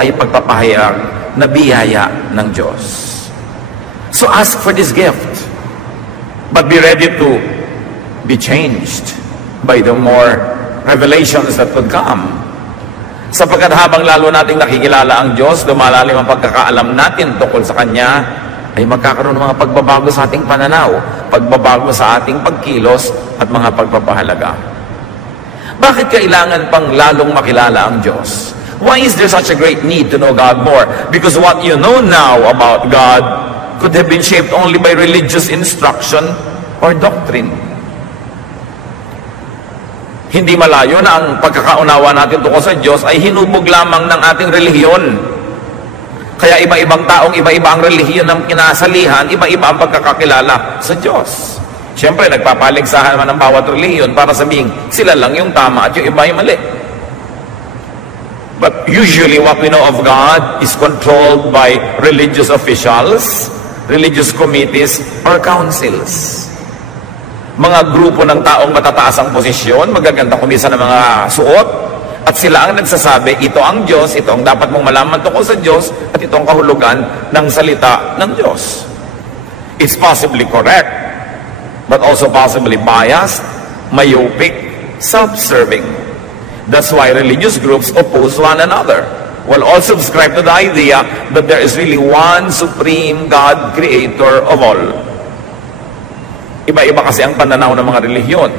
ay pagpapahayag na biyaya ng Diyos. So ask for this gift, but be ready to be changed by the more revelations that would come. Sapagkat habang lalo nating nakikilala ang Diyos, lumalalim ang pagkakaalam natin tungkol sa Kanya, ay magkakaroon ng mga pagbabago sa ating pananaw, pagbabago sa ating pagkilos, at mga pagpapahalaga. Bakit kailangan pang lalong makilala ang Diyos? Why is there such a great need to know God more? Because what you know now about God could have been shaped only by religious instruction or doctrine. Hindi malayo na ang pagkakaunawa natin tungkol sa Diyos ay hinubog lamang ng ating relihiyon. Kaya iba-ibang taong iba-iba ang relihiyon ng kinasalihan, iba-iba ang pagkakakilala sa Diyos. Siyempre, nagpapaligsahan naman ng bawat relihiyon para sabihin, sila lang yung tama at yung iba yung mali. But usually what we know of God is controlled by religious officials, religious committees, or councils. Mga grupo ng taong matataas ang posisyon, magaganda kumisa ng mga suot, at sila ang nagsasabi, ito ang Diyos, ito ang dapat mong malaman tungkol sa Diyos, at ito ang kahulugan ng salita ng Diyos. It's possibly correct, but also possibly biased, myopic, self-serving. That's why religious groups oppose one another, while all subscribe to the idea that there is really one supreme God, creator of all. Iba-iba kasi ang pananaw ng mga relihiyon.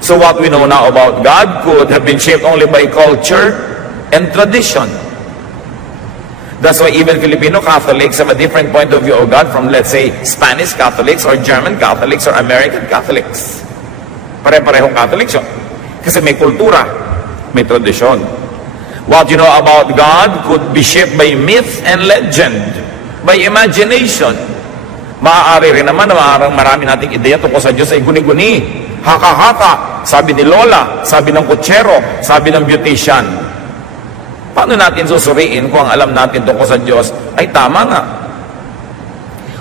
So what we know now about God could have been shaped only by culture and tradition. That's why even Filipino Catholics have a different point of view of God from, let's say, Spanish Catholics or German Catholics or American Catholics. Pare-parehong Catholics yun. Kasi may kultura, may tradisyon. What you know about God could be shaped by myth and legend, by imagination. Maaari rin naman na marami nating ideya tungkol sa Diyos ay guni-guni, haka-haka, sabi ni Lola, sabi ng kutsero, sabi ng beautician. Paano natin susuriin kung ang alam natin tungkol sa Diyos ay tama nga?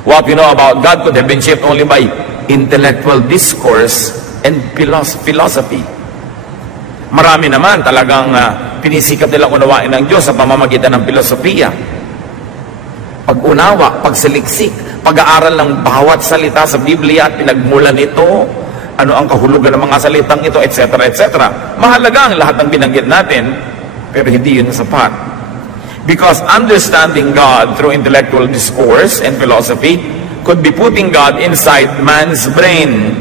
What we know about God could have been shaped only by intellectual discourse and philosophy. Marami naman talagang pinisikap nilang unawain ng Diyos sa pamamagitan ng filosofiya. Pag-unawa, pagsaliksik, pag-aaral ng bawat salita sa Biblia at pinagmulan nito, ano ang kahulugan ng mga salitang ito, etc., etc. Mahalaga ang lahat ng binanggit natin, pero hindi yun sapat. Because understanding God through intellectual discourse and philosophy could be putting God inside man's brain.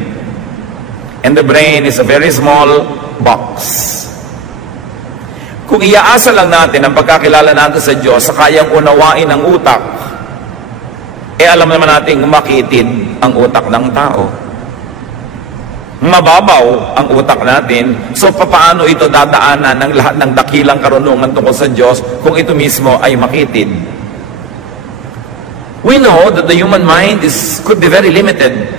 And the brain is a very small box. Kung iaasa lang natin ang pagkakilala natin sa Diyos sa kayang unawain ng utak, alam naman natin makitid ang utak ng tao. Mababaw ang utak natin, so paano ito dadaanan ng lahat ng dakilang karunungan tungkol sa Diyos kung ito mismo ay makitid? We know that the human mind could be very limited.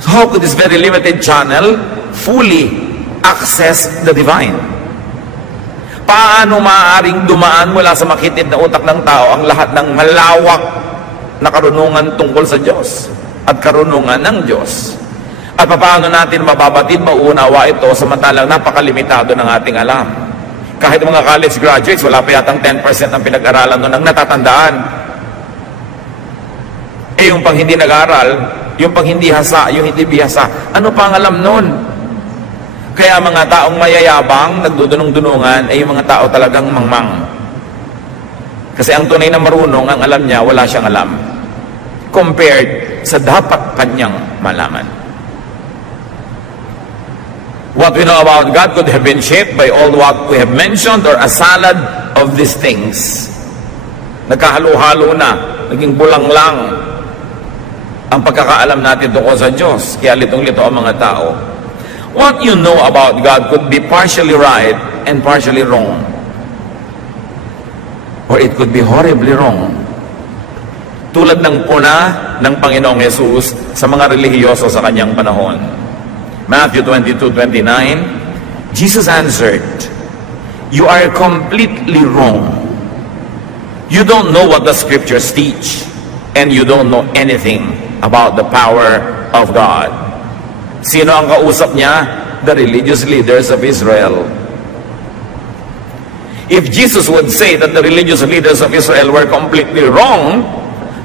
So how could this very limited channel fully access the divine? Paano maaaring dumaan mula sa makitid na utak ng tao ang lahat ng malawak na karunungan tungkol sa Diyos at karunungan ng Diyos? At paano natin mababatid, mauunawa ito samantalang napakalimitado ng ating alam? Kahit mga college graduates, wala pa yatang 10% ang pinag-aralan doon ang natatandaan. Yung pang hindi nag-aral, yung pang hindi hasa, yung hindi bihasa, ano pang alam nun? Kaya mga taong mayayabang, nagdudunong-dunungan, ay yung mga tao talagang mangmang. Kasi ang tunay na marunong, ang alam niya, wala siyang alam. Compared sa dapat kanyang malaman. What we know about God could have been shaped by all what we have mentioned or a salad of these things. Nagkahalo-halo na, naging bulang lang ang pagkakaalam natin tungkol sa Diyos. Kaya litong-lito ang mga tao. What you know about God could be partially right and partially wrong. Or it could be horribly wrong. Tulad ng puna ng Panginoong Jesus sa mga relihiyoso sa kanyang panahon. Matthew 22:29, Jesus answered, "You are completely wrong. You don't know what the scriptures teach, and you don't know anything about the power of God." Sino ang kausap niya? The religious leaders of Israel. If Jesus would say that the religious leaders of Israel were completely wrong,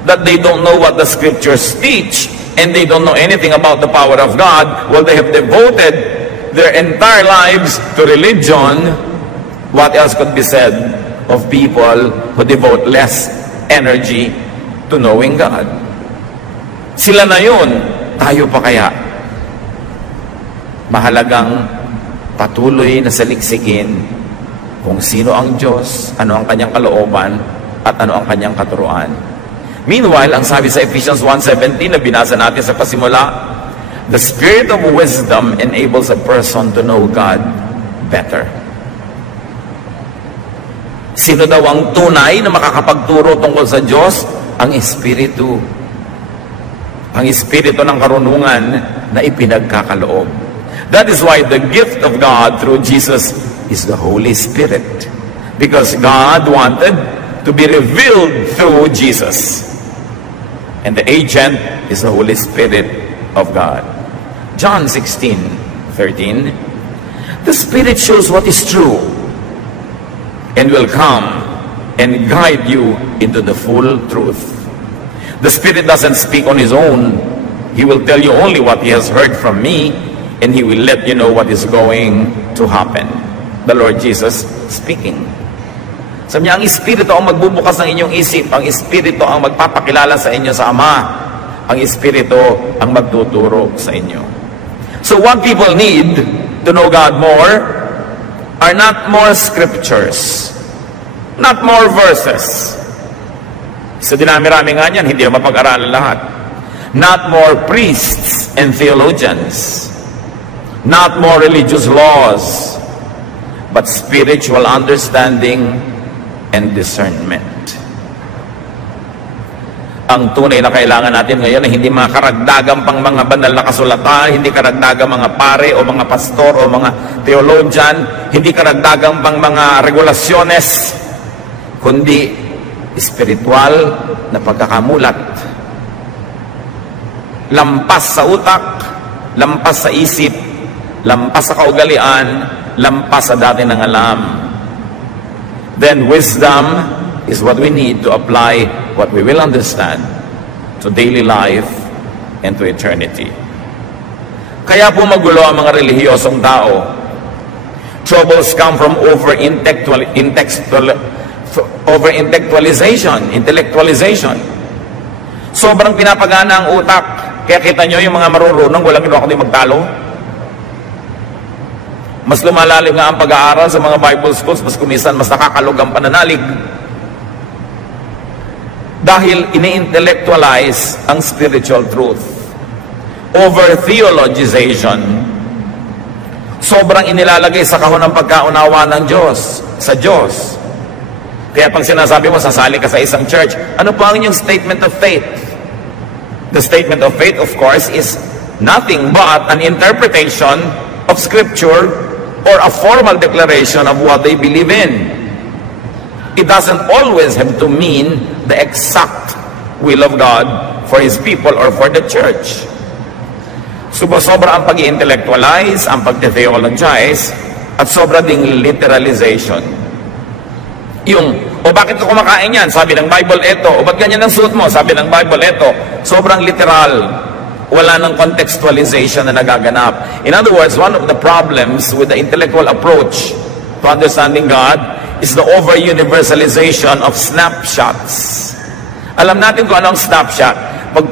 that they don't know what the scriptures teach, and they don't know anything about the power of God, well, they have devoted their entire lives to religion, what else could be said of people who devote less energy to knowing God? Sila na yun, tayo pa kaya? Mahalagang patuloy na saliksikin kung sino ang Diyos, ano ang kanyang kalooban, at ano ang kanyang katuruan. Meanwhile, ang sabi sa Ephesians 1:17 na binasa natin sa pasimula, the spirit of wisdom enables a person to know God better. Sino daw ang tunay na makakapagturo tungkol sa Diyos? Ang Espiritu. Ang Espiritu ng karunungan na ipinagkakaloob. That is why the gift of God through Jesus is the Holy Spirit. Because God wanted to be revealed through Jesus. And the agent is the Holy Spirit of God. John 16:13. The Spirit shows what is true and will come and guide you into the full truth. The Spirit doesn't speak on His own. He will tell you only what He has heard from me, and He will let you know what is going to happen. The Lord Jesus speaking. Sabi niya, ang Espiritu ang magbubukas ng inyong isip. Ang Espiritu ang magpapakilala sa inyo sa Ama. Ang Espiritu ang magtuturo sa inyo. So what people need to know God more are not more scriptures, not more verses. Sa dinami-rami nga niyan, hindi na mapag-aralan lahat. Not more priests and theologians, not more religious laws, but spiritual understanding and discernment. Ang tunay na kailangan natin ngayon ay hindi mga karagdagang pang mga banal na kasulatan, hindi karagdagang mga pare o mga pastor o mga theologian, hindi karagdagang pang mga regulasyones, kundi espiritual na pagkakamulat. Lampas sa utak, lampas sa isip, lampas sa kaugalian, lampas sa dati ng alam. Then wisdom is what we need to apply what we will understand to daily life and to eternity. Kaya po magulo ang mga relihiyosong tao. Troubles come from intellectualization. Sobrang pinapagana ang utak. Kaya kita nyo yung mga marurunong, walang ginawa kundi magtalo. Mas lumalalim nga ang pag-aaral sa mga Bible schools, mas kumisan, mas nakakalog ang pananalig. Dahil ini-intellectualize ang spiritual truth. Over-theologization. Sobrang inilalagay sa kahon ng pagkaunawa ng Diyos, sa Diyos. Kaya pag sinasabi mo, sasali ka sa isang church, ano pa ang inyong statement of faith? The statement of faith, of course, is nothing but an interpretation of Scripture or a formal declaration of what they believe in. It doesn't always have to mean the exact will of God for His people or for the church. Sobra ang pag-i-intellectualize, ang pag-theologize, at sobra ding literalization. Yung, o bakit ka kumakain yan? Sabi ng Bible, eto. O ba't ganyan ang suot mo? Sabi ng Bible, eto. Sobrang literal. Wala ng contextualization na nagaganap. In other words, one of the problems with the intellectual approach to understanding God is the over-universalization of snapshots. Alam natin kung ano ang snapshot. Pag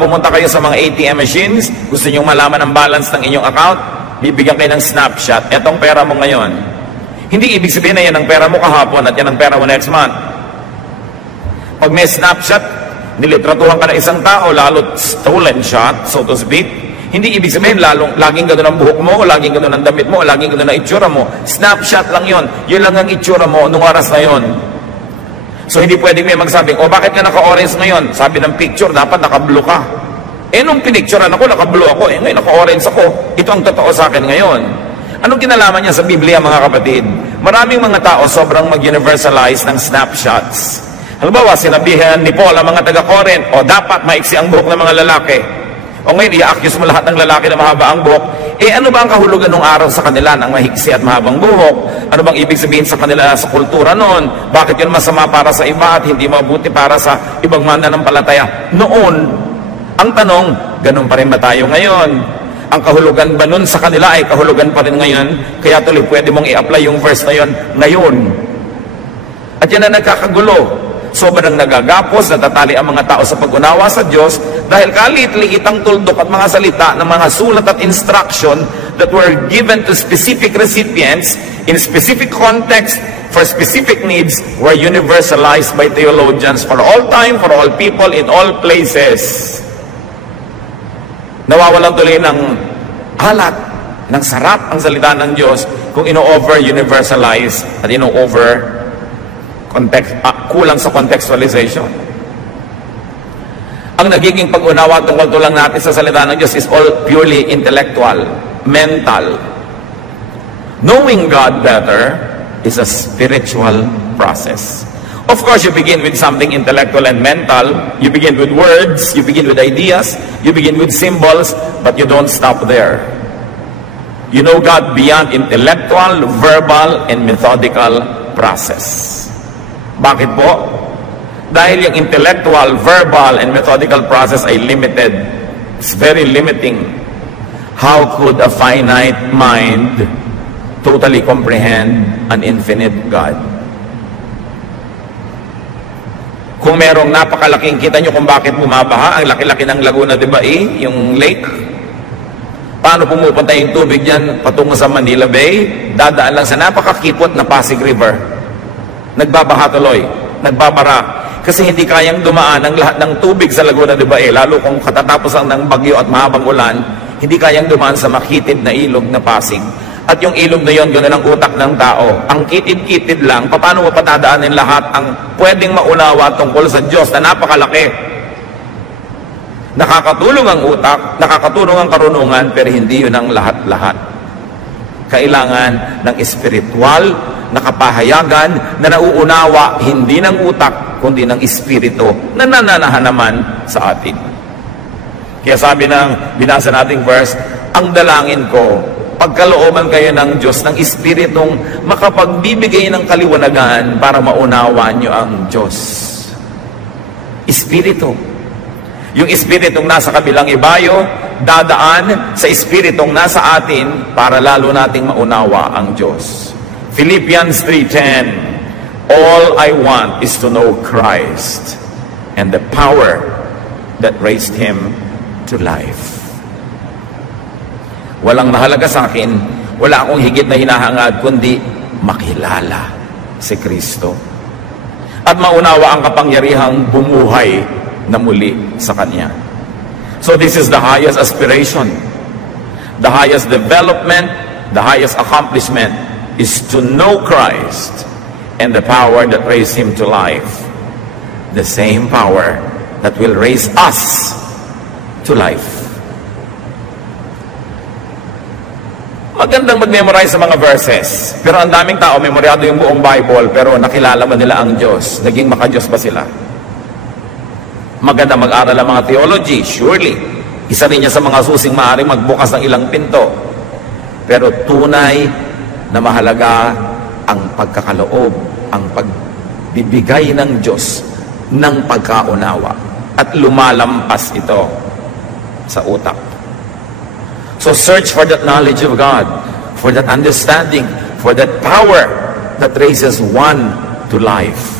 pumunta kayo sa mga ATM machines, gusto nyo malaman ang balance ng inyong account, bibigyan kayo ng snapshot. Etong pera mo ngayon. Hindi ibig sabihin na yan ang pera mo kahapon at yan ang pera mo next month. Pag may snapshot, nilitratuhan ka ng isang tao, lalo stolen shot, so to speak, hindi ibig sabihin laging gano'n ang buhok mo, o laging gano'n ang damit mo, o laging gano'n ang itsura mo. Snapshot lang yon. Yun lang ang itsura mo nung oras na yon. So hindi pwedeng may magsabing, o bakit ka naka-orange ngayon? Sabi ng picture, dapat naka-blue ka. Nung pinicturean ako, naka-blue ako. Ngayon naka-orange ako. Ito ang totoo sa akin ngayon. Anong kinalaman niya sa Biblia, mga kapatid? Maraming mga tao sobrang mag-universalize ng snapshots. Halimbawa, sinabihan ni Paul ang mga taga-Corinth, o dapat maiksi ang buhok ng mga lalaki. O ngayon, i-accuse mo lahat ng lalaki na mahaba ang buhok, Ano ba ang kahulugan ng araw sa kanila ng mahiksi at mahabang buhok? Ano bang ibig sabihin sa kanila sa kultura noon? Bakit yun masama para sa iba at hindi mabuti para sa ibang mananampalataya? Noon, ang tanong, ganun pa rin ba tayo ngayon? Ang kahulugan ba nun sa kanila ay kahulugan pa rin ngayon? Kaya tuloy pwede mong i-apply yung verse na yun ngayon. At yan na nagkakagulo. Sobrang nagagapos, natatali ang mga tao sa pag-unawa sa Diyos dahil kalit-liitang tuldok at mga salita ng mga sulat at instruction that were given to specific recipients in specific context for specific needs were universalized by theologians for all time, for all people, in all places. Nawawalan tuloy ng alat, ng sarap ang salita ng Diyos kung ino-over universalize at ino-over kulang sa contextualization. Ang nagiging pag-unawa tungkol lang natin sa salita ng Diyos is all purely intellectual, mental. Knowing God better is a spiritual process. Of course, you begin with something intellectual and mental. You begin with words, you begin with ideas, you begin with symbols, but you don't stop there. You know God beyond intellectual, verbal, and methodical process. Bakit po? Dahil yung intellectual, verbal, and methodical process ay limited. It's very limiting. How could a finite mind totally comprehend an infinite God? Kung merong napakalaking, kita nyo kung bakit bumabaha, ang laki-laki ng Laguna de Bay, yung lake. Paano pumupunta yung tubig dyan patungo sa Manila Bay? Dadaan lang sa napakakipot na Pasig River. Nagbabaha tuloy, nagbabara. Kasi hindi kayang dumaan ang lahat ng tubig sa Laguna de Bay, lalo kung katatapos lang ng bagyo at mahabang ulan, hindi kayang dumaan sa makitid na ilog na Pasig. At yung ilog na yon, gano'n ang utak ng tao. Ang kitid-kitid lang, paano mo patadaanin lahat ang pwedeng maunawa tungkol sa Diyos na napakalaki? Nakakatulong ang utak, nakakatulong ang karunungan, pero hindi yun ang lahat-lahat. Kailangan ng espiritual na kapahayagan na nauunawa hindi ng utak kundi ng espiritu na nananahan naman sa atin. Kaya sabi ng binasa nating verse, ang dalangin ko, pagkalooban kayo ng Diyos ng espiritong makapagbibigay ng kaliwanagan para maunawa nyo ang Diyos. Espiritu. Yung espiritong nasa kabilang ibayo, dadaan sa espiritong nasa atin para lalo nating maunawa ang Diyos. Philippians 3:10, all I want is to know Christ and the power that raised Him to life. Walang mahalaga sa akin, wala akong higit na hinahangad kundi makilala si Kristo at maunawa ang kapangyarihang bumuhay na muli sa Kanya. So this is the highest aspiration, the highest development, the highest accomplishment is to know Christ and the power that raised Him to life. The same power that will raise us to life. Magandang mag-memorize sa mga verses. Pero ang daming tao, memoryado yung buong Bible, pero nakilala ba nila ang Diyos? Naging maka-Diyos ba sila? Maganda mag-aral ang mga theology, surely. Isa rin niya sa mga susing maaaring magbukas ng ilang pinto. Pero tunay na mahalaga ang pagkakaloob, ang pagbibigay ng Diyos ng pagkaunawa at lumalampas ito sa utak. So search for that knowledge of God, for that understanding, for that power that raises one to life.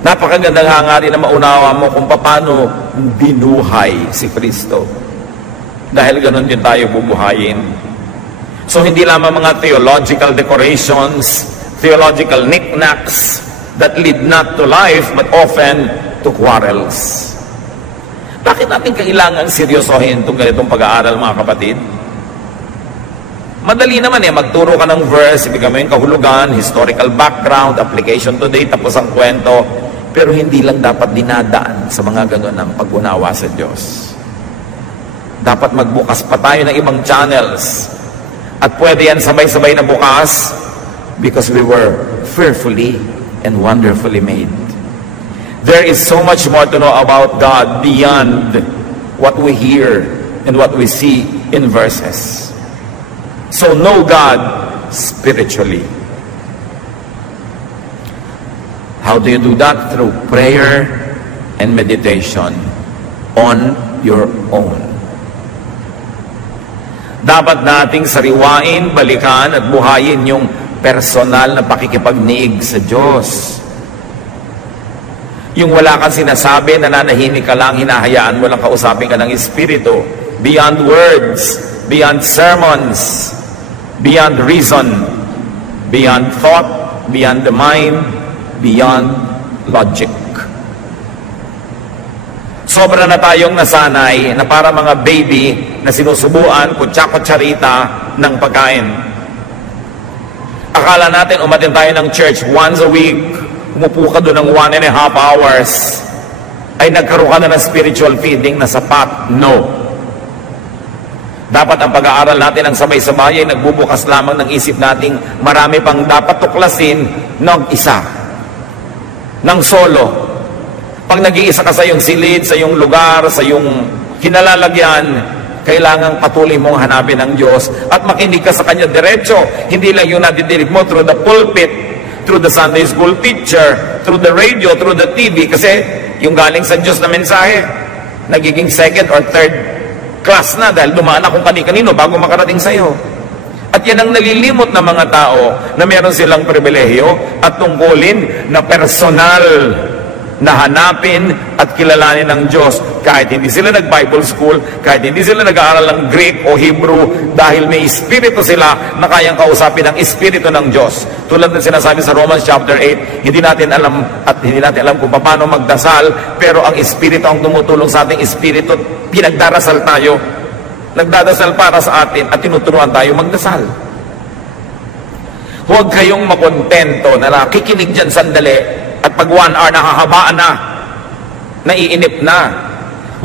Napakagandang hangarin na maunawa mo kung paano binuhay si Kristo. Dahil ganun din tayo bubuhayin. So hindi lamang mga theological decorations, theological knickknacks that lead not to life but often to quarrels. Bakit natin kailangan seryosohin itong ganitong pag-aaral, mga kapatid? Madali naman magturo ka ng verse, ibigay mo yung kahulugan, historical background, application today, tapos ang kwento. Pero hindi lang dapat dinadaan sa mga gano'n ng pag-unawa sa Diyos. Dapat magbukas pa tayo ng ibang channels. At pwede yan sabay-sabay na bukas because we were fearfully and wonderfully made. There is so much more to know about God beyond what we hear and what we see in verses. So know God spiritually. How do you do that? Through prayer and meditation on your own. Dapat nating sariwain, balikan at buhayin yung personal na pakikipagniig sa Diyos. Yung wala kang sinasabi, nananahimik ka lang, hinahayaan mo lang kausapin ka ng Espiritu. Beyond words, beyond sermons, beyond reason, beyond thought, beyond the mind, beyond logic. Sobra na tayong nasanay na para mga baby na sinusubuan, kutsa-kutsarita ng pagkain. Akala natin umatin tayo ng church once a week, umupo ka doon ng 1.5 hours, ay nagkaroon ka na ng spiritual feeding na sapat. No. Dapat ang pag-aaral natin ng sabay-sabay ay nagbubukas lamang ng isip nating marami pang dapat tuklasin ng isa, ng solo. Pag nag-iisa ka sa iyong silid, sa iyong lugar, sa iyong kinalalagyan, kailangang patuloy mong hanapin ang Diyos at makinig ka sa Kanya diretso. Hindi lang yung nadidinig mo through the pulpit, through the Sunday school teacher, through the radio, through the TV, kasi yung galing sa Diyos na mensahe, nagiging second or third class na dahil dumaan na kung kani-kanino bago makarating sa iyo. At yan ang nalilimot ng mga tao na meron silang pribilehiyo at tungkulin na personal na hanapin at kilalanin ng Diyos kahit hindi sila nag-Bible school, kahit hindi sila nag-aaral ng Greek o Hebrew, dahil may Espiritu sila na kayang kausapin ang Espiritu ng Diyos. Tulad ng sinasabi sa Romans chapter 8, hindi natin alam at hindi natin alam kung paano magdasal, pero ang Espiritu ang tumutulong sa ating Espiritu. Pinagdarasal tayo, nagdadasal para sa atin at tinuturuan tayo magdasal. Huwag kayong makontento na nakikinig dyan sandali at pag 1 hour nakahabaan na, naiinip na.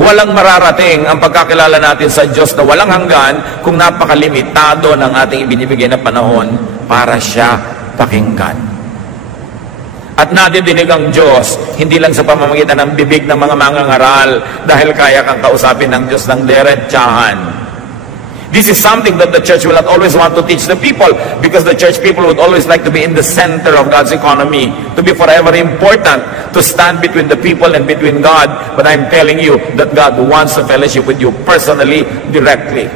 Walang mararating ang pagkakilala natin sa Diyos na walang hanggan kung napakalimitado ng ating ibinibigay na panahon para siya pakinggan. At nadidinig ang Diyos, hindi lang sa pamamagitan ng bibig ng mga mangangaral dahil kaya kang kausapin ng Diyos ng diretsahan. This is something that the church will not always want to teach the people, because the church people would always like to be in the center of God's economy, to be forever important, to stand between the people and between God. But I'm telling you that God wants a fellowship with you personally, directly.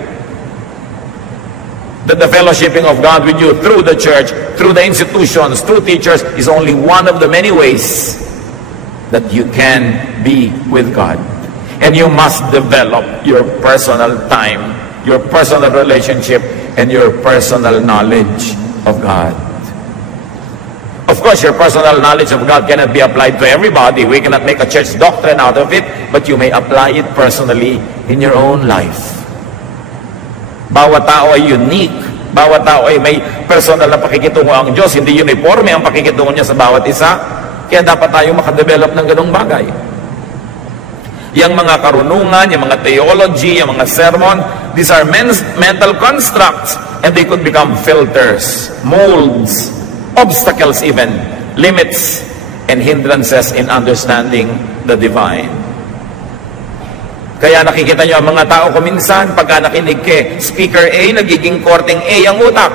That the fellowshipping of God with you through the church, through the institutions, through teachers, is only one of the many ways that you can be with God. And you must develop your personal time, your personal relationship, and your personal knowledge of God. Of course, your personal knowledge of God cannot be applied to everybody. We cannot make a church doctrine out of it, but you may apply it personally in your own life. Bawat tao ay unique. Bawat tao ay may personal na pakikitungo ang Diyos. Hindi uniforme ang pakikitungo niya sa bawat isa. Kaya dapat tayong makadevelop ng ganong bagay. Yang mga karunungan, yung mga theology, yung mga sermon, these are mental constructs, and they could become filters, molds, obstacles even, limits, and hindrances in understanding the divine. Kaya nakikita nyo ang mga tao kuminsan, pagka nakinig kay Speaker A, nagiging korteng A ang utak.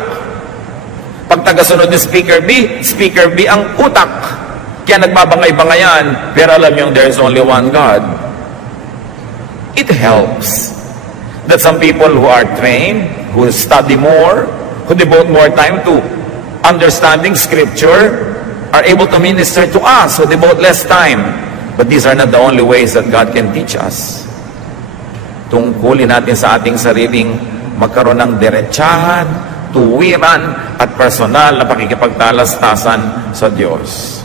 Pag tagasunod ni Speaker B ang utak. Kaya nagbabangay-bangayan, pero alam nyo, there's only one God. It helps that some people who are trained, who study more, who devote more time to understanding Scripture, are able to minister to us, who devote less time. But these are not the only ways that God can teach us. Tungkulin natin sa ating sariling magkaroon ng diretsahan, tuwiran, at personal na pakikipagtalastasan sa Diyos.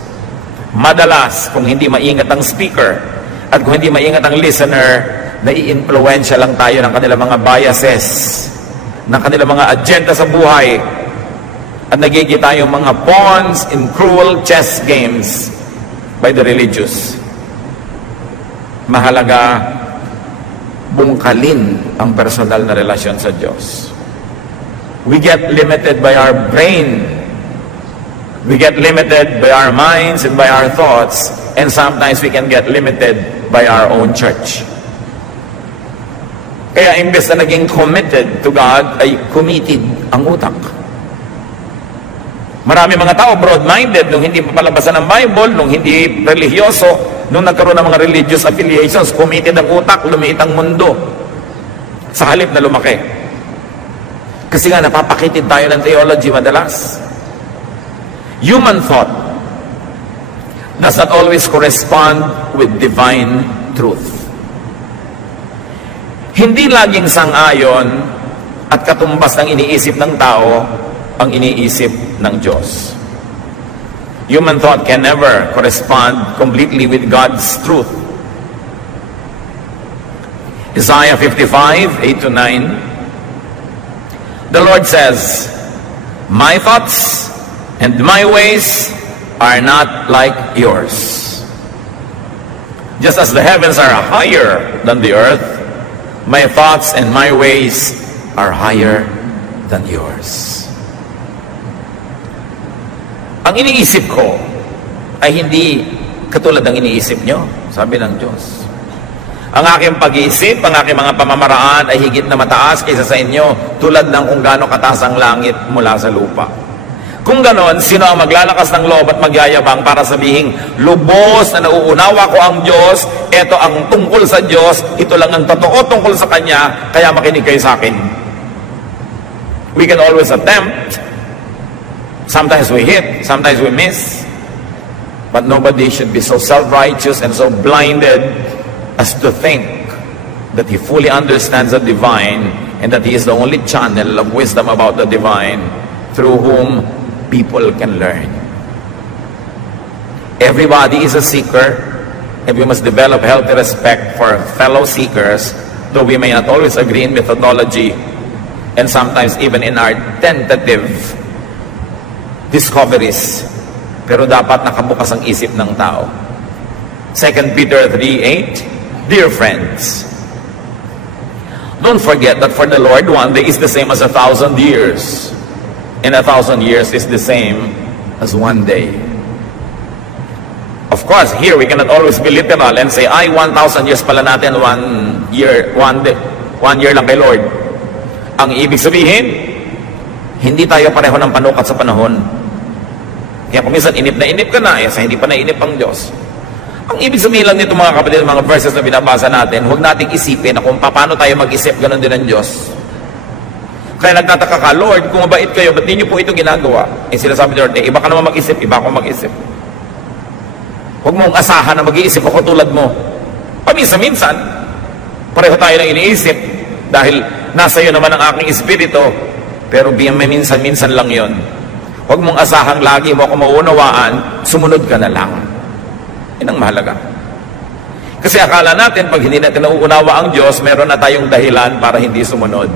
Madalas, kung hindi maingat ang speaker, at kung hindi maingat ang listener, nai-influensya lang tayo ng kanilang mga biases, ng kanilang mga agenda sa buhay, at nagiging tayong mga pawns in cruel chess games by the religious. Mahalaga bungkalin ang personal na relasyon sa Diyos. We get limited by our brain. We get limited by our minds and by our thoughts, and sometimes we can get limited by our own church. Kaya imbes na naging committed to God, ay committed ang utak. Marami mga tao broad-minded nung hindi papalabasan ng Bible, nung hindi religyoso, nung nagkaroon ng mga religious affiliations, committed ang utak, lumiit ang mundo sa halip na lumaki. Kasi nga napapakitid tayo ng theology madalas. Human thought does not always correspond with divine truth. Hindi laging sang-ayon at katumbas ng iniisip ng tao ang iniisip ng Diyos. Human thought can never correspond completely with God's truth. Isaiah 55, 8-9, the Lord says, "My thoughts and my ways are not like yours. Just as the heavens are higher than the earth, my thoughts and my ways are higher than yours." Ang iniisip ko ay hindi katulad ng iniisip nyo, sabi ng Diyos. Ang aking pag-iisip, ang aking mga pamamaraan ay higit na mataas kaysa sa inyo, tulad ng kung gaano kataas ang langit mula sa lupa. Kung ganon, sino ang maglalakas ng loob at magyayabang para sabihin, lubos na nauunawa ko ang Diyos, ito ang tungkol sa Diyos, ito lang ang totoo tungkol sa Kanya, kaya makinig kayo sa akin. We can always attempt. Sometimes we hit, sometimes we miss. But nobody should be so self-righteous and so blinded as to think that he fully understands the divine and that he is the only channel of wisdom about the divine through whom people can learn. Everybody is a seeker, and we must develop healthy respect for fellow seekers, though we may not always agree in methodology and sometimes even in our tentative discoveries, pero dapat nakabukas ang isip ng tao. 2 Peter 3:8, dear friends, don't forget that for the Lord 1 day is the same as 1,000 years, and 1,000 years is the same as 1 day. Of course, here we cannot always be literal and say, ay, 1,000 years pala natin, 1 year, 1 day, 1 year lang kay Lord. Ang ibig sabihin, hindi tayo pareho ng panukat sa panahon. Kaya kung minsan inip na inip ka na, sa hindi pa nainip ang Diyos. Ang ibig sabihin lang nito mga kapatid, mga verses na binabasa natin, huwag nating isipin na kung paano tayo mag-isip, ganun din ang Diyos. Kaya nagtataka ka, Lord, kung mabait kayo, ba't niyo po ito ginagawa? Sinasabi ni Lord, iba ka naman mag-isip, iba ako mag-isip. Huwag mong asahan na mag-iisip ako tulad mo. Paminsan-minsan, pareho tayo ng iniisip, dahil nasa iyo naman ang aking espiritu, pero minsan-minsan lang yon. Huwag mong asahang lagi mo ako maunawaan, sumunod ka na lang. Yan ang mahalaga. Kasi akala natin, pag hindi natin nauunawa ang Diyos, meron na tayong dahilan para hindi sumunod.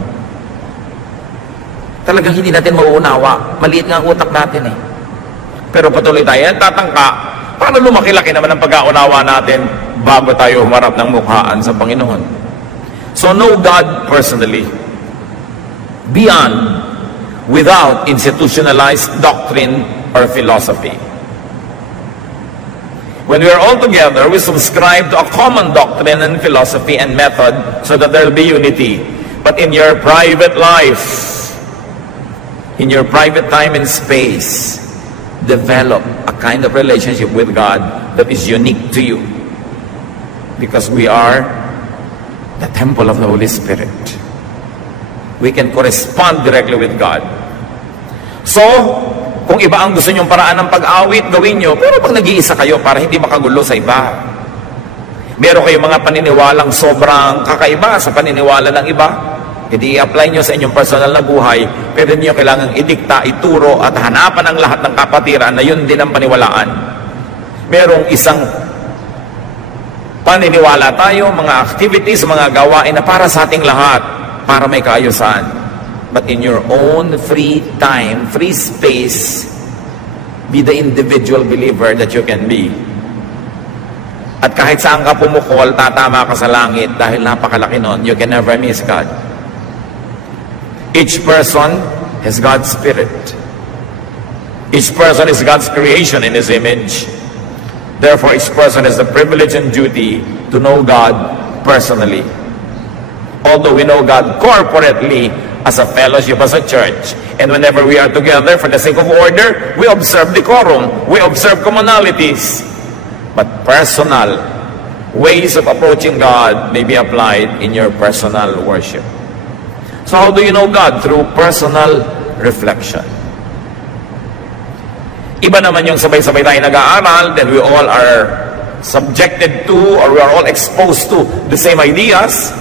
Talagang hindi natin mauunawa. Maliit nga ang utak natin eh. Pero patuloy tayo, tatangka, paano lumaki-laki naman ang pag-aunawa natin bago tayo humarap ng mukhaan sa Panginoon? So know God personally. Beyond, without institutionalized doctrine or philosophy. When we are all together, we subscribe to a common doctrine and philosophy and method so that there will be unity. But in your private life, in your private time and space, develop a kind of relationship with God that is unique to you. Because we are the temple of the Holy Spirit. We can correspond directly with God. So, kung iba ang gusto nyong paraan ng pag-awit, gawin nyo. Pero pag nag-iisa kayo para hindi makagulo sa iba. Meron kayong mga paniniwalang sobrang kakaiba sa paniniwala ng iba. Hindi i-apply nyo sa inyong personal na buhay. Pero nyo kailangang idikta, ituro at hanapan ang lahat ng kapatiran na yun din ang paniwalaan. Merong isang paniniwala tayo, mga activities, mga gawain na para sa ating lahat. Para may kaayusan. But in your own free time, free space, be the individual believer that you can be. At kahit saan ka pumukol, tatama ka sa langit dahil napakalaki nun, you can never miss God. Each person has God's Spirit. Each person is God's creation in His image. Therefore, each person has the privilege and duty to know God personally. Although we know God corporately as a fellowship, as a church, and whenever we are together for the sake of order, we observe decorum, we observe commonalities. But personal ways of approaching God may be applied in your personal worship. So how do you know God? Through personal reflection. Iba naman yung sabay-sabay tayo nag-aaral, then we all are subjected to, or we are all exposed to the same ideas,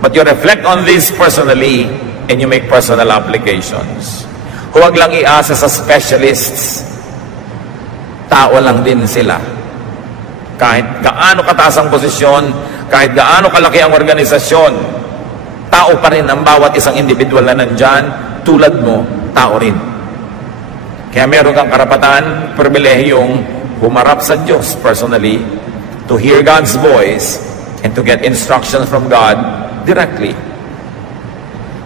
but you reflect on this personally and you make personal applications. Huwag lang iasa sa specialists. Tao lang din sila. Kahit gaano kataas ang posisyon, kahit gaano kalaki ang organisasyon, tao pa rin ang bawat isang individual na nandyan, tulad mo, tao rin. Kaya meron kang karapatan, pribilehiyong humarap sa Diyos personally, to hear God's voice, and to get instructions from God directly.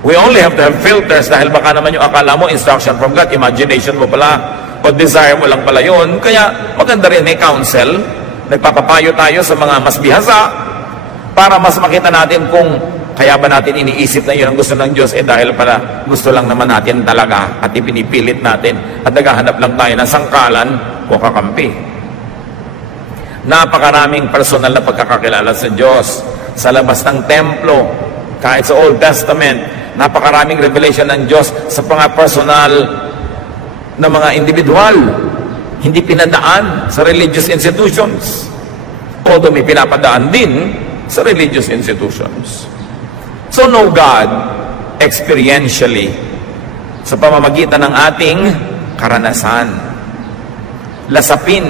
We only have to have filters dahil baka naman yung akala mo, instruction from God, imagination mo pala, o desire mo lang pala yun. Kaya maganda rin may counsel, nagpapapayo tayo sa mga mas bihasa, para mas makita natin kung kaya ba natin iniisip na yun ang gusto ng Diyos, dahil pala gusto lang naman natin talaga at ipinipilit natin at naghahanap lang tayo ng sangkalan o kakampi. Napakaraming personal na pagkakakilala sa Diyos sa labas ng templo, kahit sa Old Testament. Napakaraming revelation ng Diyos sa mga personal na mga individual, hindi pinadaan sa religious institutions, although may pinapadaan din sa religious institutions. So know God experientially sa pamamagitan ng ating karanasan. Lasapin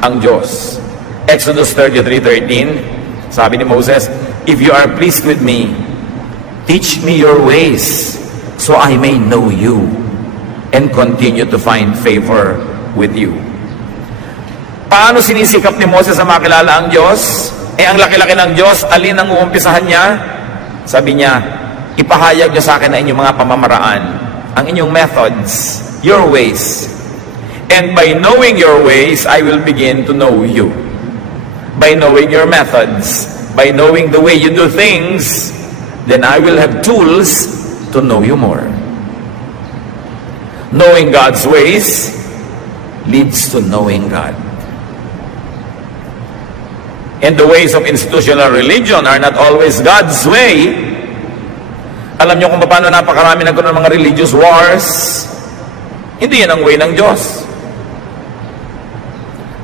ang Diyos. Exodus 33:13, sabi ni Moses, "If you are pleased with me, teach me your ways, so I may know you and continue to find favor with you." Paano sinisikap ni Moses na makilala ang Diyos? Ang laki-laki ng Diyos, alin ang uumpisahan niya? Sabi niya, ipahayag niyo sa akin ang inyong mga pamamaraan, ang inyong methods, your ways. And by knowing your ways, I will begin to know you. By knowing your methods, by knowing the way you do things, then I will have tools to know you more. Knowing God's ways leads to knowing God. And the ways of institutional religion are not always God's way. Alam niyo kung paano napakarami nagkaroon ng mga religious wars? Hindi yan ang way ng Diyos.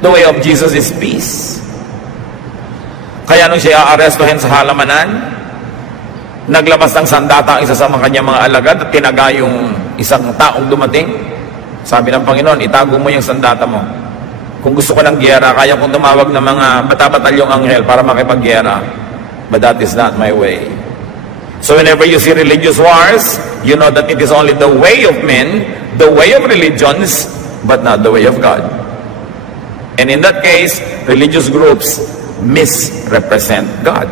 The way of Jesus is peace. Kaya nung siya aarestuhin sa halamanan, naglabas ng sandata ang isa sa mga kanyang mga alagad at tinaga yung isang taong dumating. Sabi ng Panginoon, itago mo yung sandata mo. Kung gusto ko ng gyera, kaya kong tumawag ng mga bata-batalyong anghel para makipaggyera. But that is not my way. So whenever you see religious wars, you know that it is only the way of men, the way of religions, but not the way of God. And in that case, religious groups misrepresent God.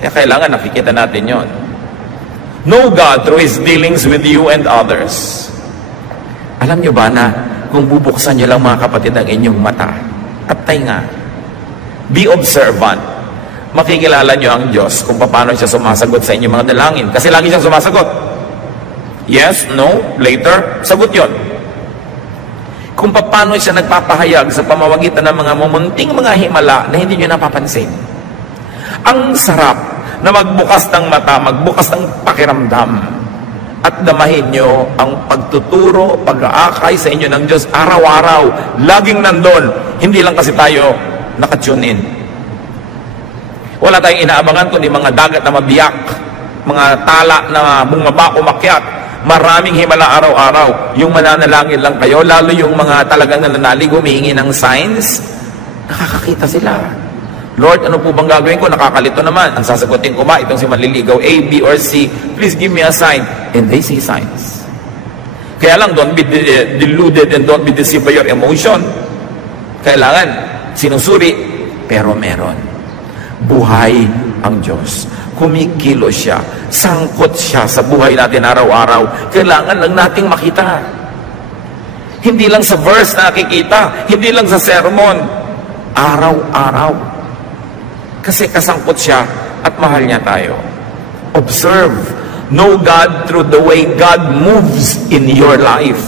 Kaya kailangan nakikita natin yon. Know God through His dealings with you and others. Alam nyo ba na kung bubuksan nyo lang mga kapatid ang inyong mata at tainga, be observant, makikilala nyo ang Diyos kung paano siya sumasagot sa inyong mga dalangin. Kasi lagi siyang sumasagot. Yes, no, later, sagot yon. Kung paano siya nagpapahayag sa pamamagitan ng mga mumunting mga himala na hindi nyo napapansin. Ang sarap na magbukas ng mata, magbukas ng pakiramdam, at damahin nyo ang pagtuturo, pag-aakay sa inyo ng Diyos araw-araw, laging nandun. Hindi lang kasi tayo nakatune in. Wala tayong inaabangan kundi mga dagat na mabiyak, mga tala na bumaba, umakyat, maraming himala araw-araw. Yung mananalangin lang kayo, lalo yung mga talagang nananalig, humihingi ng signs, nakakakita sila. Lord, ano po bang gagawin ko? Nakakalito naman. Ang sasagutin ko ba, itong si manliligaw, A, B, or C, please give me a sign. And they see signs. Kaya lang, don't be deluded and don't be deceived by your emotion. Kailangan, sinusuri, pero meron. Buhay ang Diyos. Kumikilo siya. Sangkot siya sa buhay natin araw-araw. Kailangan lang nating makita. Hindi lang sa verse nakikita, hindi lang sa sermon. Araw-araw. Kasi kasangkot siya at mahal niya tayo. Observe. Know God through the way God moves in your life.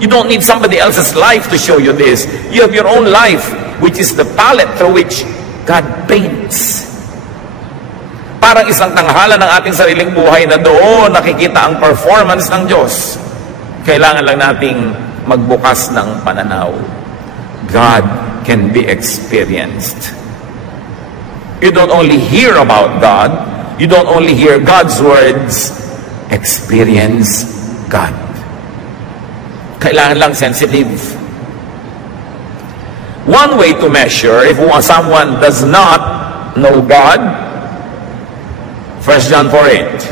You don't need somebody else's life to show you this. You have your own life, which is the palette through which God paints. Parang isang tanghala ng ating sariling buhay na doon nakikita ang performance ng Diyos. Kailangan lang nating magbukas ng pananaw. God can be experienced. You don't only hear about God, you don't only hear God's words, experience God. Kailangan lang sensitive. One way to measure if someone does not know God, 1 John 4:8.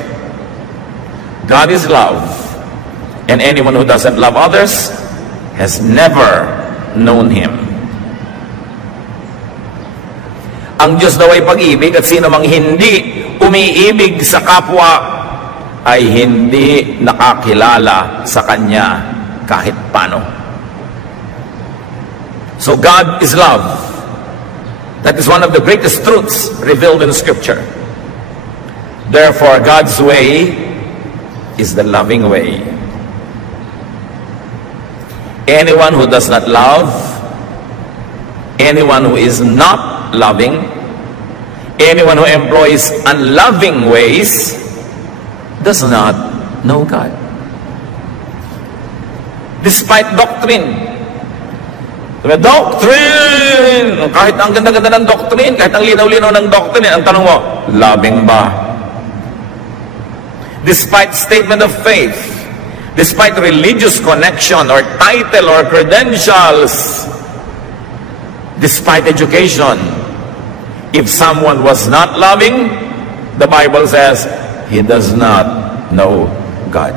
God is love, and anyone who doesn't love others has never known Him. Ang Diyos daw ay pag-ibig, at sino mang hindi umiibig sa kapwa ay hindi nakakilala sa Kanya kahit paano. So God is love. That is one of the greatest truths revealed in Scripture. Therefore, God's way is the loving way. Anyone who does not love, anyone who is not loving, anyone who employs unloving ways, does not know God. Despite doctrine. Doctrine! Kahit ang ganda-ganda ng doctrine, kahit ang linaw-linaw ng doctrine, ang tanong mo, loving ba? Despite statement of faith, despite religious connection or title or credentials, despite education, if someone was not loving, the Bible says, he does not know God.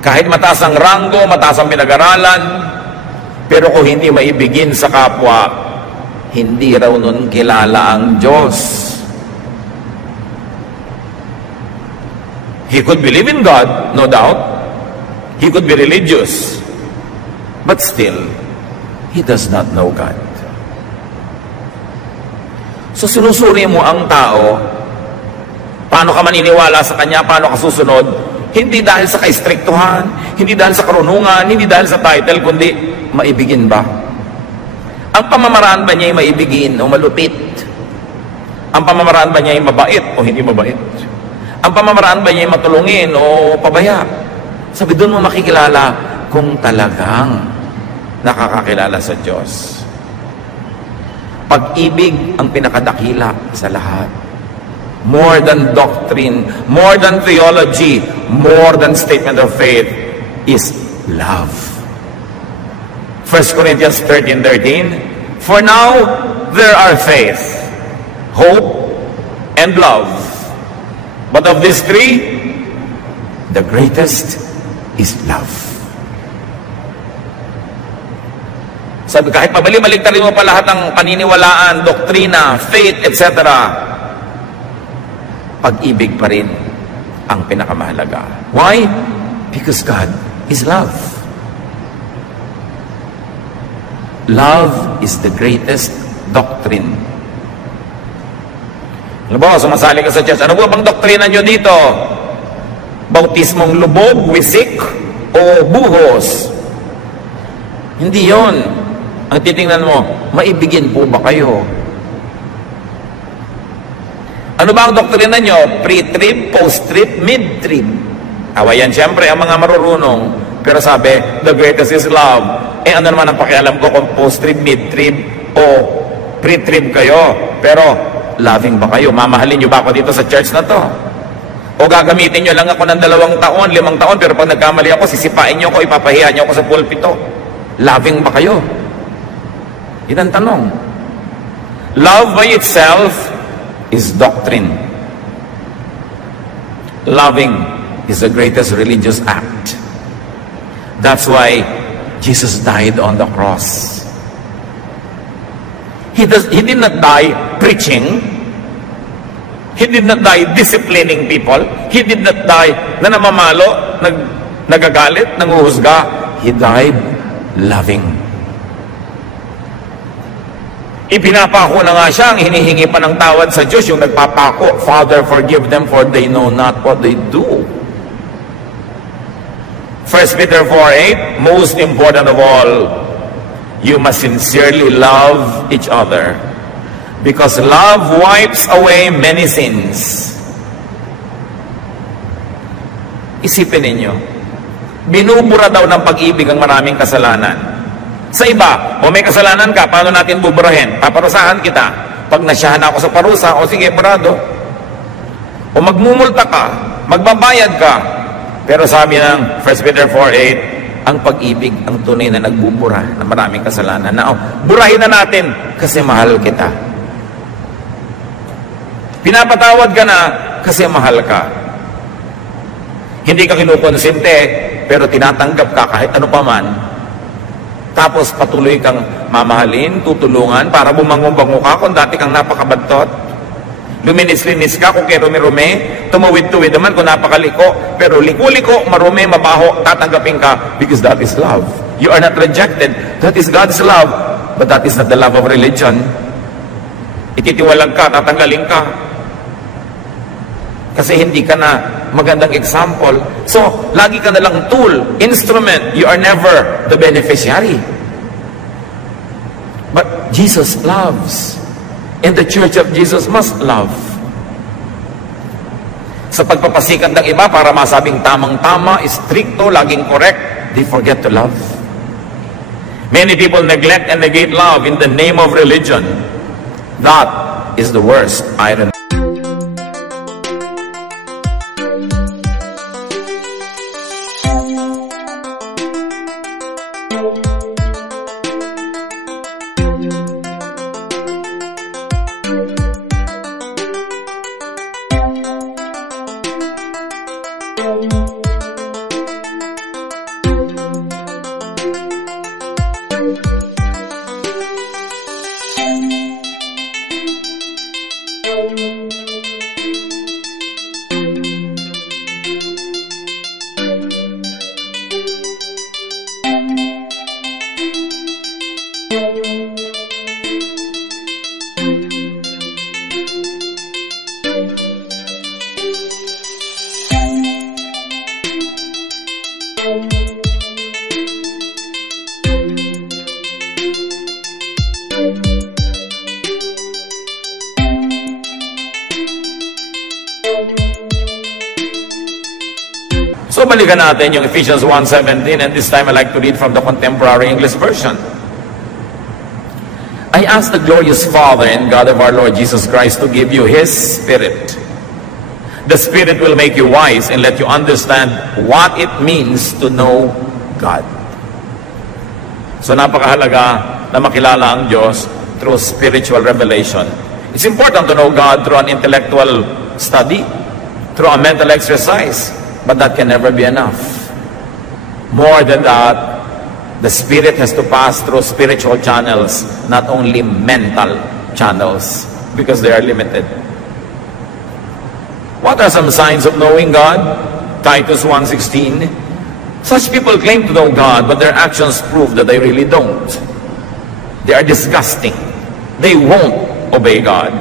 Kahit mataas ang ranggo, mataas ang pinag-aralan, pero kung hindi maibigin sa kapwa, hindi raw nun kilala ang Diyos. He could believe in God, no doubt. He could be religious. But still, he does not know God. So sinusuri mo ang tao, paano ka maniniwala sa kanya, paano ka susunod, hindi dahil sa kaistriktuhan, hindi dahil sa karunungan, hindi dahil sa title, kundi maibigin ba? Ang pamamaraan ba niya ay maibigin o malupit? Ang pamamaraan ba niya ay mabait o hindi mabait? Ang pamamaraan ba niya ay matulungin o pabaya? Sabi, doon mo makikilala kung talagang nakakakilala sa Diyos. Pag-ibig ang pinakadakila sa lahat. More than doctrine, more than theology, more than statement of faith, is love. 1 Corinthians 13:13. For now, there are faith, hope, and love. But of these three, the greatest is love. Sabi, kahit pabali-baligtarin mo pa lahat ng paniniwalaan, doktrina, faith, etc., pag-ibig pa rin ang pinakamahalaga. Why? Because God is love. Love is the greatest doctrine. Ano ba, sumasali ka sa church, ano ba bang doktrina nyo dito? Bautismong lubog, wisik, o buhos? Hindi yon. Ang titingnan mo, maibigin po ba kayo? Ano ba ang doktrina nyo? Pre-trib, post-trib, mid-trib. Awayan siyempre ang mga marurunong. Pero sabi, the greatest is love. Eh ano naman ang pakialam ko kung post-trib, mid-trib, o pre-trib kayo? Pero loving ba kayo? Mamahalin nyo ba ako dito sa church na to? O gagamitin nyo lang ako ng 2 taon, 5 taon, pero pag nagkamali ako, sisipain nyo ako, ipapahiya nyo ako sa pulpito. Loving ba kayo? Yan ang tanong. Love by itself is doctrine. Loving is the greatest religious act. That's why Jesus died on the cross. He did not die preaching. He did not die disciplining people. He did not die na namamalo, nagagalit, nanguhusga. He died loving. Ipinapako na nga siya, ang hinihingi pa ng tawad sa Diyos, yung nagpapako, Father, forgive them for they know not what they do. 1 Peter 4:8, most important of all, you must sincerely love each other because love wipes away many sins. Isipin ninyo, binubura daw ng pag-ibig ang maraming kasalanan. Sa iba, o may kasalanan ka, paano natin buburahin? Paparusahan kita. Pag nasyahan ako sa parusa, o sige, barado. O magmumulta ka, magbabayad ka. Pero sabi ng 1 Peter 4:8, ang pag-ibig, ang tunay na nagbubura ng maraming kasalanan. Na, burahin na natin kasi mahal kita. Pinapatawad ka na kasi mahal ka. Hindi ka kinukonsente, pero tinatanggap ka kahit ano pa man. Tapos patuloy kang mamahalin, tutulungan para bumangon-bango ka kung dati kang napakabantot. Luminis-linis ka kung kay rumi-rumi, tumawid-tuwid naman kung napakaliko, pero liko-liko, marumi, mabaho, tatanggapin ka because that is love. You are not rejected. That is God's love, but that is not the love of religion. Ititiwalag ka, tatanggalin ka. Kasi hindi ka na magandang example. So, lagi ka na lang tool, instrument. You are never the beneficiary. But Jesus loves. And the church of Jesus must love. Sa pagpapasikat ng iba para masabing tamang-tama, stricto, laging correct, they forget to love. Many people neglect and negate love in the name of religion. That is the worst irony. So balikan natin yung Ephesians 1:17, and this time I like to read from the Contemporary English Version. I ask the glorious Father and God of our Lord Jesus Christ to give you His Spirit. The Spirit will make you wise and let you understand what it means to know God. So napakahalaga na makilala ang Diyos through spiritual revelation. It's important to know God through an intellectual study, through a mental exercise. But that can never be enough. More than that, the Spirit has to pass through spiritual channels, not only mental channels, because they are limited. What are some signs of knowing God? Titus 1:16. Such people claim to know God, but their actions prove that they really don't. They are disgusting. They won't obey God.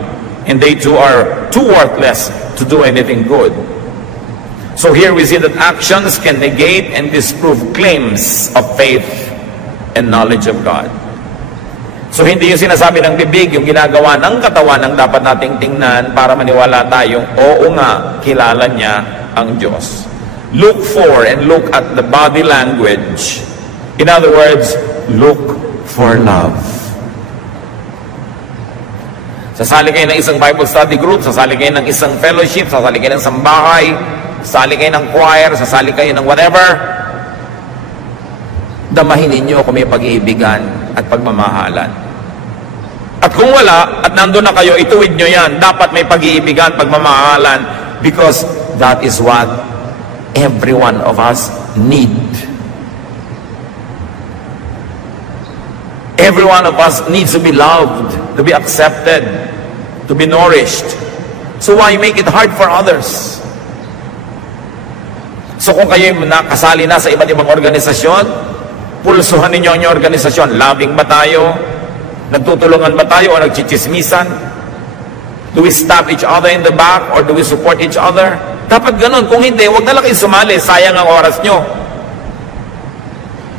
And they too are too worthless to do anything good. So here we see that actions can negate and disprove claims of faith and knowledge of God. So hindi yung sinasabi ng bibig, yung ginagawa ng katawan ang dapat nating tingnan para maniwala tayong, oo nga, kilala niya ang Diyos. Look for and look at the body language. In other words, look for love. Sasali kayo ng isang Bible study group, sasali kayo ng isang fellowship, sasali kayo ng sambahay, sasali kayo ng choir, sasali kayo ng whatever. Damahin ninyo kung may pag-iibigan at pagmamahalan. At kung wala, at nandun na kayo, ituwid nyo yan. Dapat may pag-iibigan, pagmamahalan, because that is what every one of us need. Every one of us needs to be loved, to be accepted, to be nourished. So why make it hard for others? So kung kayo nakasali na sa iba't ibang organisasyon, pulsuhan ninyo ang inyong organisasyon. Loving ba tayo? Nagtutulungan ba tayo o nagchichismisan? Do we stab each other in the back or do we support each other? Dapat ganun. Kung hindi, huwag na lang kayo sumali. Sayang ang oras nyo.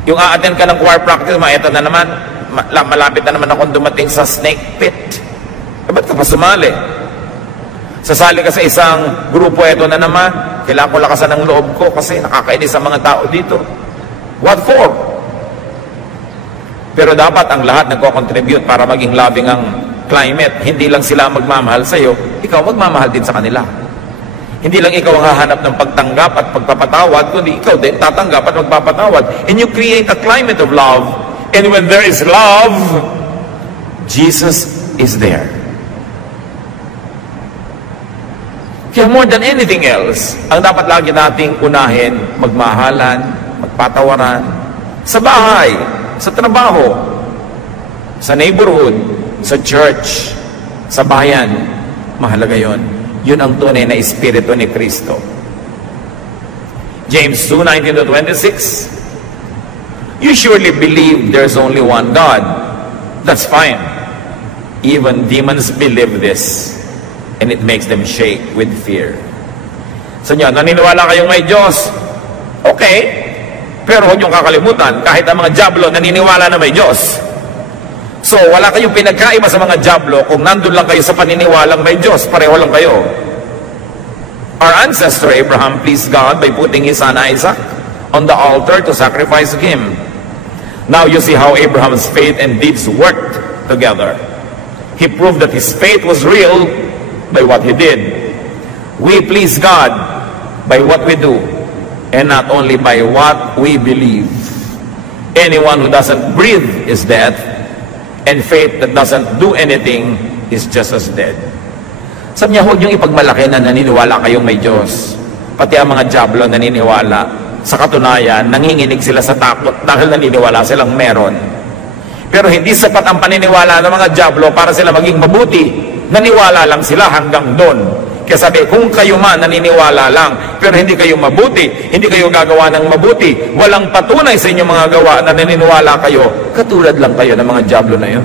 Yung a-attend ka ng choir practice, eto na naman, malapit na naman akong dumating sa snake pit. Ba't ka pa sumali? Sasali ka sa isang grupo, eto na naman, kailangan ko lakasan ng loob ko kasi nakakainis ang mga tao dito. What for? Pero dapat ang lahat nagko-contribute para maging loving ang climate. Hindi lang sila magmamahal sa'yo, ikaw magmamahal din sa kanila. Hindi lang ikaw ang hahanap ng pagtanggap at pagpapatawad, kundi ikaw din tatanggap at magpapatawad. And you create a climate of love. And when there is love, Jesus is there. Kaya more than anything else, ang dapat lagi nating unahin, magmahalan, magpatawaran, sa bahay, sa trabaho, sa neighborhood, sa church, sa bayan. Mahalaga yon. Yun ang tunay na espiritu ni Kristo. James 2:19-26. You surely believe there's only one God. That's fine. Even demons believe this. And it makes them shake with fear. So nyo, naniniwala kayong may Diyos? Okay. Pero huwag niyong kakalimutan, kahit ang mga dyablo naniniwala na may Diyos. So, wala kayong pinagkaiba sa mga dyablo kung nandun lang kayo sa paniniwalang may Diyos. Pareho lang kayo. Our ancestor Abraham pleased God by putting his son Isaac on the altar to sacrifice him. Now you see how Abraham's faith and deeds worked together. He proved that his faith was real by what he did. We please God by what we do, and not only by what we believe. Anyone who doesn't breathe is dead, and faith that doesn't do anything is just as dead. Sabi niya, huwag niyong ipagmalaki na naniniwala kayong may Diyos. Pati ang mga dyablo naniniwala. Sa katunayan, nanginginig sila sa takot dahil naniniwala silang meron. Pero hindi sapat ang paniniwala ng mga dyablo para sila maging mabuti. Naniwala lang sila hanggang doon. Kaya sabi, kung kayo man naniniwala lang, pero hindi kayo mabuti, hindi kayo gagawa ng mabuti, walang patunay sa inyong mga gawa na naniniwala kayo, katulad lang kayo ng mga dyablo na yun.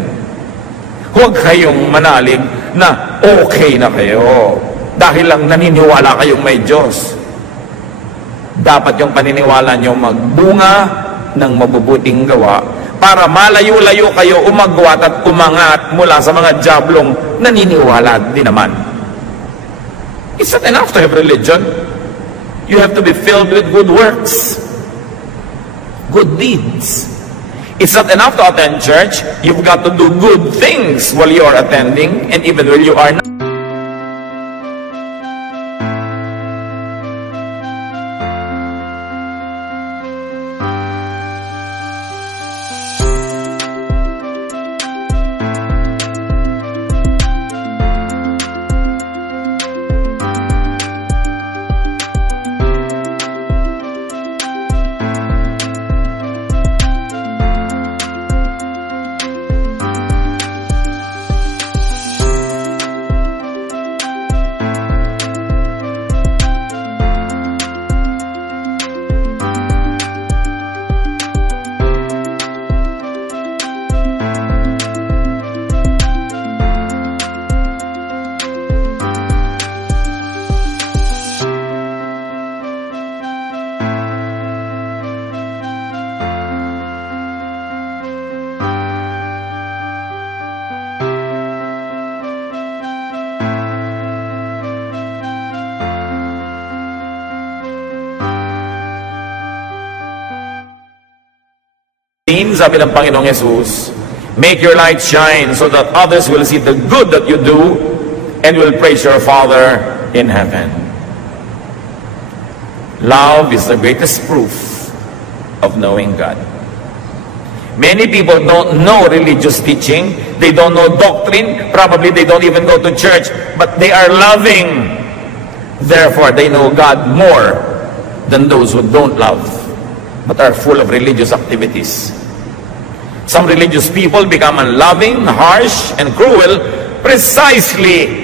Huwag kayong manalig na okay na kayo dahil lang naniniwala kayong may Diyos. Dapat yung paniniwala nyo magbunga ng mabubuting gawa para malayo-layo kayo umagwat at umangat mula sa mga dyablong naniniwala din naman. It's not enough to have religion. You have to be filled with good works, good deeds. It's not enough to attend church. You've got to do good things while you are attending and even when you are not. Sabi ng Panginoong Jesus, make your light shine so that others will see the good that you do and will praise your Father in heaven. Love is the greatest proof of knowing God. Many people don't know religious teaching. They don't know doctrine. Probably they don't even go to church. But they are loving. Therefore, they know God more than those who don't love but are full of religious activities. Some religious people become unloving, harsh, and cruel precisely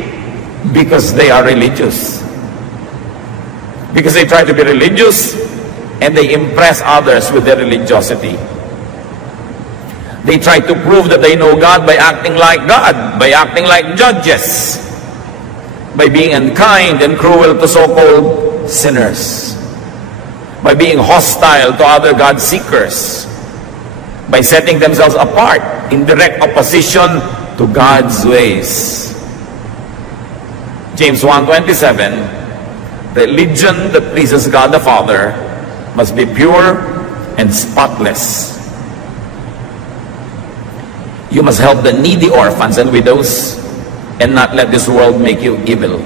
because they are religious. Because they try to be religious and they impress others with their religiosity. They try to prove that they know God by acting like God, by acting like judges, by being unkind and cruel to so-called sinners, by being hostile to other God seekers, by setting themselves apart in direct opposition to God's ways. James 1:27, religion that pleases God the Father must be pure and spotless. You must help the needy orphans and widows and not let this world make you evil.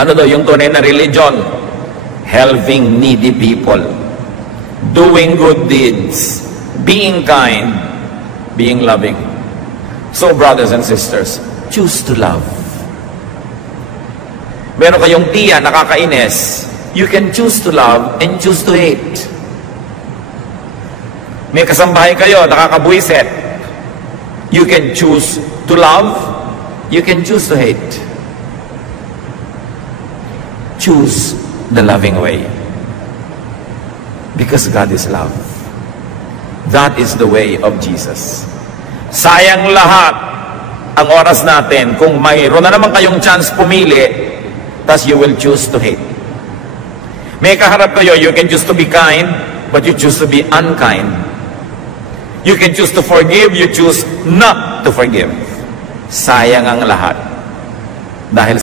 Ano daw yung tunay na religion? Helping needy people, doing good deeds, being kind, being loving. So brothers and sisters, choose to love. Meron kayong tiya nakakainis, you can choose to love and choose to hate. May kasambahay kayo nakakabwisit, you can choose to love, you can choose to hate. Choose the loving way. Because God is love. That is the way of Jesus. Sayang lahat ang oras natin kung mayroon na naman kayong chance pumili, tas you will choose to hate. May kaharap kayo, you can choose to be kind, but you choose to be unkind. You can choose to forgive, you choose not to forgive. Sayang ang lahat. Dahil